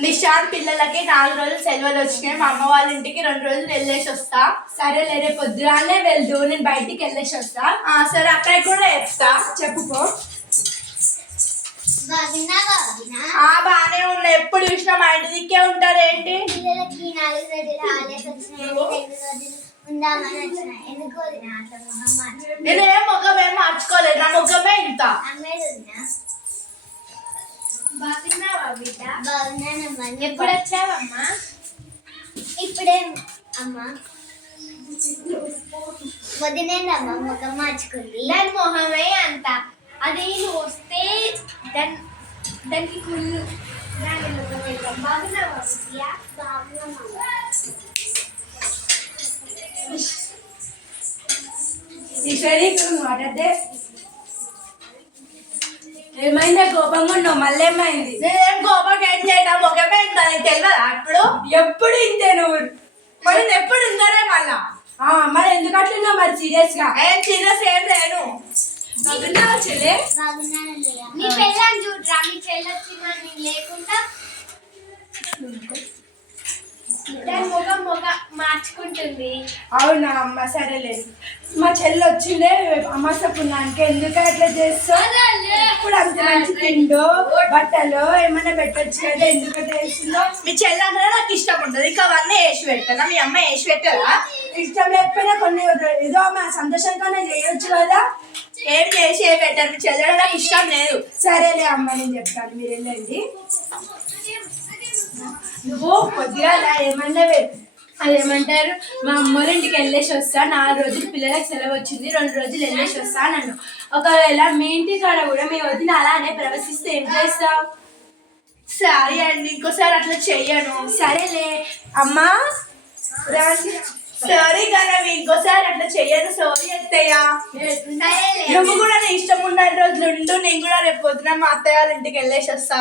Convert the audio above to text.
నిషాన్ పిల్లలకి నాలుగు రోజులు సెలవులు వచ్చినాయి. మా అమ్మ వాళ్ళ ఇంటికి రెండు రోజులు వెళ్ళేసి వస్తా. సరే రేపు పొద్దుగానే వెళ్దు. నేను బయటికి వెళ్ళేసి వస్తా. ఆ, సరే అక్కడికి కూడా చెప్తా. చెప్పుకో? ఆ బానే ఉన్నా. ఎప్పుడు చూసినా మా ఇంటి దిక్కే ఉంటారు ఏంటి నేను ఏ ముఖం ఏం మార్చుకోలేదు. నా ముఖమే ఇంత. బాగున్నావా బిడ్డ? బాగున్నానమ్మా ఎప్పుడు వచ్చావమ్మా ఇప్పుడే అమ్మా. వదిలేనమ్మా ముఖం మార్చుకుంది. దాని మొహమే అంత. అది నువ్వు వస్తే దాని దానికి కుళ్ళు దాని ముఖం వెళ్తాం బాగున్నావా బిడ్డ బాగున్నామమ్మా ఈశ్వరి మాట్లాడితే ఏమైందా? కోపంగా ఉన్నావు మళ్ళీ ఏమైంది? నేనేం కోపం ఏం చేయడం ముఖమే ఇంత నీకు తెలియదా అప్పుడు? ఎప్పుడు ఇంతే నువ్వు? మరి నేను ఎప్పుడు ఇంతనే మళ్ళా? ఆ, మరి ఎందుకు అట్లున్నావు మరి సీరియస్గా ఏం సీరియస్ ఏం లేను. బాగున్నావా చెల్లె? బాగున్నానండి నీ పెళ్ళని చూడరా మీ చెల్లొచ్చిందా నేను లేకుండా? దాని ముఖం ముఖ మార్చుకుంటుంది. అవునా అమ్మ సరేలే. మా చెల్లి వచ్చిందే అమాస పుణ్యానికి ఎందుకు అట్లా చేస్తావు? ఇప్పుడు అంత మంచి తిండు బట్టలు ఏమైనా పెట్టొచ్చు కదా ఎందుకు అట్లా చేస్తుందో మీ చెల్లి అంటే నాకు ఇష్టం ఉంటుంది ఇంకా అవన్నీ వేసి పెట్టాలా? మీ అమ్మ వేసి పెట్టదా ఇష్టం లేకపోయినా కొన్ని ఏదో మా సంతోషంగానే చేయొచ్చు కదా. ఏం చేసి ఏం పెట్టారు? మీ చెల్లి అంటే నాకు ఇష్టం లేదు. సరేలే అమ్మ నేను చెప్తాను. మీరు వెళ్ళండి. నువ్వు కొద్దిగా అలా ఏమన్నావే అదేమంటారు? మా అమ్మోళ్ళ ఇంటికి వెళ్ళేసి వస్తా నాలుగు రోజులు పిల్లలకు సెలవు వచ్చింది రెండు రోజులు వెళ్ళేసి వస్తా నన్ను ఒకవేళ మీ ఇంటి కాడ కూడా మీ వదిన అలానే ప్రవేశిస్తే ఏం చేస్తావు? సరే అండి ఇంకోసారి అట్లా చెయ్యను. సరేలే. అమ్మా? సారీ కదా ఇంకోసారి అట్లా చెయ్యను. సారీ అత్తయ్య. నువ్వు కూడా నీ ఇష్టం ఉన్న రోజులు ఉండు నేను కూడా రేపు పొద్దున మా అత్తయ్య వాళ్ళ ఇంటికి వెళ్ళేసి వస్తా.